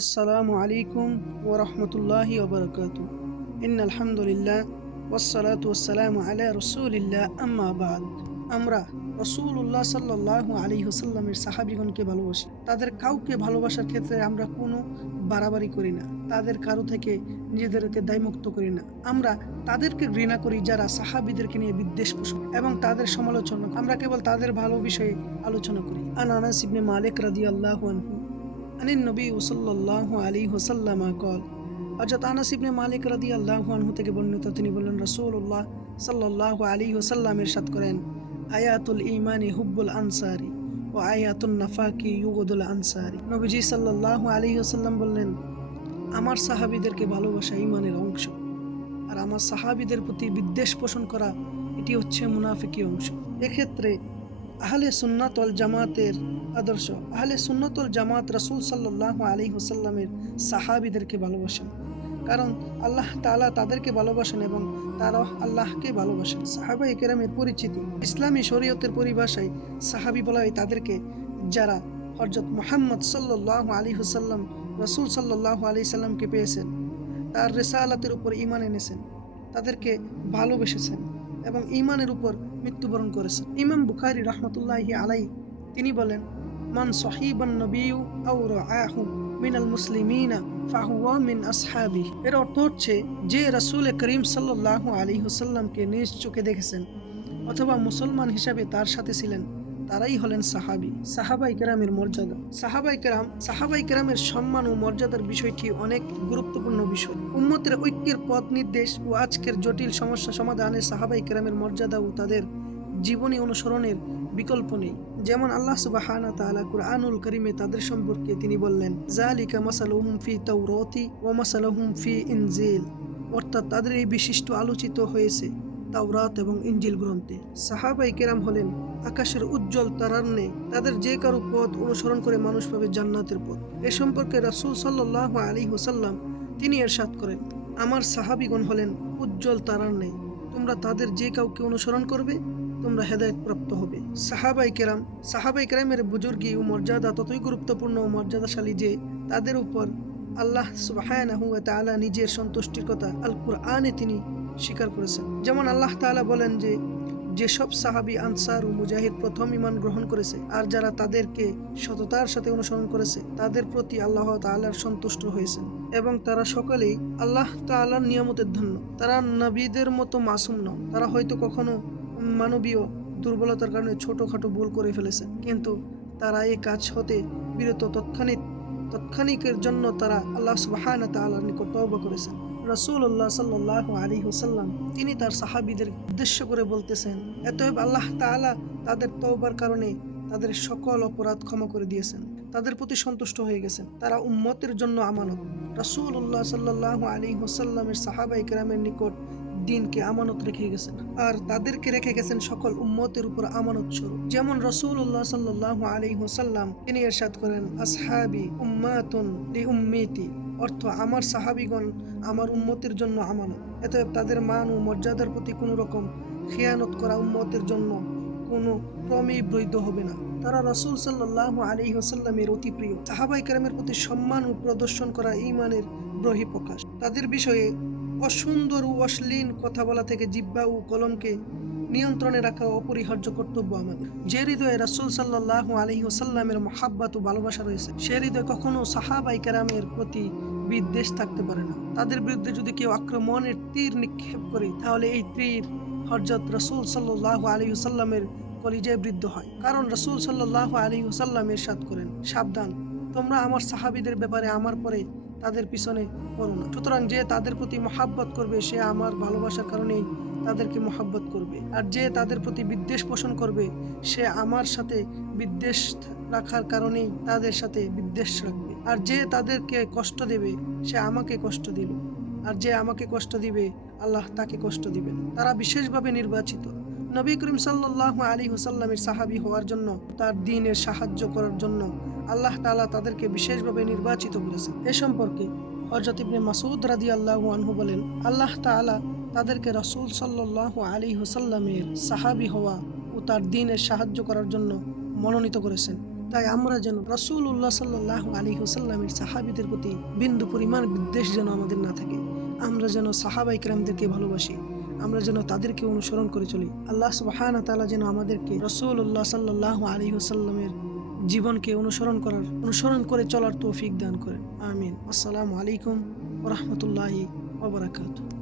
আসসালামু আলাইকুম ওরহমতুল্লাহি ওবরকাত ইন আলহামদুলিল্লাহ ওয়াসসালাতু ওয়াসসালামু আলা রসুলিল্লাহ, আম্মা বাদ। আমরা রসুল্লাহ সাল্লাহ আলী হুসাল্লামের সাহাবিগণকে ভালোবাসি। তাদের কাউকে ভালোবাসার ক্ষেত্রে আমরা কোনো বাড়াবাড়ি করি না। তাদের কারও থেকে নিজেদেরকে দায়মুক্ত করি না। আমরা তাদেরকে ঘৃণা করি যারা সাহাবিদেরকে নিয়ে বিদ্বেষ পোষণ এবং তাদের সমালোচনা আমরা কেবল তাদের ভালো বিষয়ে আলোচনা করি। আন আনাস ইবনে মালিক রাদিয়াল্লাহু আনহু আনিন নবী সাল্লাহ আলী হোসাল্লামা কল অর্থাৎ আনাস ইবনে মালিক রাদি আল্লাহ আনহু থেকে বর্ণিত, তিনি বললেন রসৌল্লাহ সাল্লাহ আলী হোসাল্লাম এরশাদ করেন, আয়াতুল ইমানি হুব্বুল আনসারি ও আয়াতুল নাফাকি ইউগদুল আনসারি। নবীজি সাল্লাহ আলী হোসাল্লাম বললেন, আমার সাহাবিদেরকে ভালোবাসা ইমানের অংশ, আর আমার সাহাবিদের প্রতি বিদ্বেষ পোষণ করা এটি হচ্ছে মুনাফিকি অংশ। এক্ষেত্রে আহলে সুন্নাতল জামাতের আদর্শ। আহলে সুন্নতল জামাত রাসূল সাল্লাহ আলী হুসাল্লামের সাহাবিদেরকে ভালোবাসেন। কারণ আল্লাহ তাআলা তাদেরকে ভালোবাসেন এবং তারাও আল্লাহকে ভালোবাসেন। সাহাবা কেরামের পরিচিতি। ইসলামী শরীয়তের পরিভাষায় সাহাবি বলা হয় তাদেরকে যারা হরজত মোহাম্মদ সাল্লাহ আলী হুসাল্লাম রসুল সাল্লাহ আলী সাল্লামকে পেয়েছেন। তার রেসালাতের উপর ইমান এনেছেন। তাদেরকে ভালোবেসেছেন। এবং ইমানের উপর মৃত্যুবরণ করেছেন। ইমাম বুখারি রহমতুল্লাহ আলাই তিনি বলেন, মান সহিবান নবীউ আউর আহু মিনাল মুসলিমিনা ফাহুয়া মিন আসহাবি এর অর্থ হচ্ছে, যে রাসূল করিম সাল্লাল্লাহু আলাইহি ওয়াসাল্লামকে নিজ চোখে দেখেছেন অথবা মুসলমান হিসাবে তার সাথে ছিলেন তারাই হলেন সাহাবি, সাহাবাই কেরামের মর্যাদা। সাহাবাই কেরাম, সাহাবাই কেরামের সম্মান ও মর্যাদার বিষয়টি অনেক গুরুত্বপূর্ণ বিষয়। উম্মতের ঐক্যের পথ নির্দেশ ও আজকের জটিল সমস্যা সমাধানে সাহাবাই কেরামের মর্যাদা ও তাদের জীবনী অনুসরণের বিকল্প নেই। যেমন আল্লাহ সুবাহানা তাআলা কুরআনুল করিমে তাদের সম্পর্কে তিনি বললেন জালিকা মাসালুহুম ফি তাওরাতি ওয়া মাসালুহুম ফি ইনজিল। অর্থাৎ তাদের এই বিশিষ্ট আলোচিত হয়েছে। তাওরাত এবং ইঞ্জিল গ্রন্থে। সাহাবাই কেরাম হলেন আকাশের উজ্জ্বল তারার তাদের যে কারও পথ অনুসরণ করে মানুষ পাবে জান্নাতের পথ। এ সম্পর্কে রাসূল সাল্লাহ আলী হোসাল্লাম তিনি এরশাদ করেন, আমার সাহাবিগণ হলেন উজ্জ্বল তারার তোমরা তাদের যে কাউকে অনুসরণ করবে, তোমরা হেদায়ত প্রাপ্ত হবে। সাহাবাই কেরাম, সাহাবাই কেরামের বুজুর্গি ও মর্যাদা ততই গুরুত্বপূর্ণ ও মর্যাদাশালী যে তাদের উপর আল্লাহ তাআলা নিজের সন্তুষ্টির কথা আল কুরআনে তিনি স্বীকার করেছেন। যেমন আল্লাহ তাআলা বলেন যে, যেসব সাহাবি, আনসার ও মুজাহিদ প্রথম ইমান গ্রহণ করেছে আর যারা তাদেরকে সততার সাথে অনুসরণ করেছে, তাদের প্রতি আল্লাহ তাআলার সন্তুষ্ট হয়েছেন এবং তারা সকলেই আল্লাহ তাআলার নিয়ামতের ধন্য। তারা নবীদের মতো মাসুম নয় তারা হয়তো কখনো মানবীয় দুর্বলতার কারণে ছোটখাটো ভুল করে ফেলেছে। কিন্তু তারা এই কাজ হতে বিরত তৎক্ষণিক, তৎক্ষণিকের জন্য তারা আল্লাহ সুবাহানা তাআলার নিকট তওবা করেছেন। রাসূলুল্লাহ সাল্লাল্লাহু আলাইহি ওয়াসাল্লাম, তিনি তার সাহাবীদের উদ্দেশ্য করে বলতেছেন, এতএব আল্লাহ তাআলা তাদের তওবার কারণে তাদের সকল অপরাধ ক্ষমা করে দিয়েছেন, তাদের প্রতি সন্তুষ্ট হয়ে গেছেন, তারা উম্মতের জন্য আমানত। রাসূলুল্লাহ সাল্লাল্লাহু আলাইহি ওয়াসাল্লামের সাহাবায়ে কেরামের নিকট দিনকে আমানত রেখে গেছেন, আর তাদেরকে রেখে গেছেন সকল উম্মতের উপর আমানত স্বরূপ। যেমন রসুল্লাহ সাল্লাহ আলী হোসাল্লাম তিনি এরশাদ করেন, আসহাবি উম্মাতুন অর্থ আমার সাহাবিগণ আমার উম্মতের জন্য আমানত। এতএব তাদের মান ও মর্যাদার প্রতি কোনো রকম খেয়ানত করা উন্মতের জন্য কোনো ক্রমেই বৈধ হবে না। তারা রসুল সাল্লাহ আলী হোসাল্লামের অতি প্রিয়। সাহাবাই কারামের প্রতি সম্মান ও প্রদর্শন করা ইমানের প্রকাশ। তাদের বিষয়ে অসুন্দর ও অশ্লীল কথা বলা থেকে জিব্বা ও কলমকে নিয়ন্ত্রণে রাখা অপরিহার্য কর্তব্য আমাদের। যে হৃদয়ে রাসুল সাল্লাহ আলহি ওসাল্লামের মহাব্বাত ও ভালোবাসা রয়েছে, সে হৃদয়ে কখনো সাহাবাই কেরামের প্রতি বিদ্বেষ থাকতে পারে না। তাদের বিরুদ্ধে যদি কেউ আক্রমণের তীর নিক্ষেপ করে, তাহলে এই তীর হরজত রসুল সাল্লাহ আলী ওসাল্লামের কলিজায় বৃদ্ধ হয়। কারণ রসুল সাল্লাহ আলী ওসাল্লাম এরশাদ করেন, সাবধান, তোমরা আমার সাহাবিদের ব্যাপারে আমার পরে তাদের পিছনে করো না। সুতরাং যে তাদের প্রতি মহাব্বত করবে, সে আমার ভালোবাসার কারণেই তাদেরকে মহাব্বত করবে। আর যে তাদের প্রতি বিদ্বেষ পোষণ করবে, সে আমার সাথে বিদ্বেষ রাখার কারণেই তাদের সাথে বিদ্বেষ রাখবে। আর যে তাদেরকে কষ্ট দেবে, সে আমাকে কষ্ট দিবে। আর যে আমাকে কষ্ট দিবে, আল্লাহ তাকে কষ্ট দিবেন। তারা বিশেষভাবে নির্বাচিত। নবী করিম সাল্লাহ আলী হুসাল্লামের সাহাবি হওয়ার জন্য, তার দিনের সাহায্য করার জন্য আল্লাহ তালা তাদেরকে বিশেষভাবে নির্বাচিত করেছেন। এ সম্পর্কে হজরত ইবনে মাসুদ রাদি আল্লাহ আনহু বলেন, আল্লাহ তালা তাদেরকে রসুল সাল্লাহ আলী হুসাল্লামের সাহাবি হওয়া ও তার দিনের সাহায্য করার জন্য মনোনীত করেছেন। তাই আমরা যেন রসুল উল্লাহ সাল্লাহ আলী হুসাল্লামের সাহাবিদের প্রতি বিন্দু পরিমাণ বিদ্বেষ যেন আমাদের না থাকে, আমরা যেন সাহাবা ইকরামদেরকে ভালোবাসি। আমরা যেন তাদেরকে অনুসরণ করে চলি। আল্লাহ সুবাহান তালা যেন আমাদেরকে রসুল উল্লাহ সাল্লাহ আলী হুসাল্লামের জীবনকে অনুসরণ করার, অনুসরণ করে চলার তৌফিক দান করেন। আমিন। আসসালামু আলাইকুম রহমতুল্লাহ ওবরাকাতু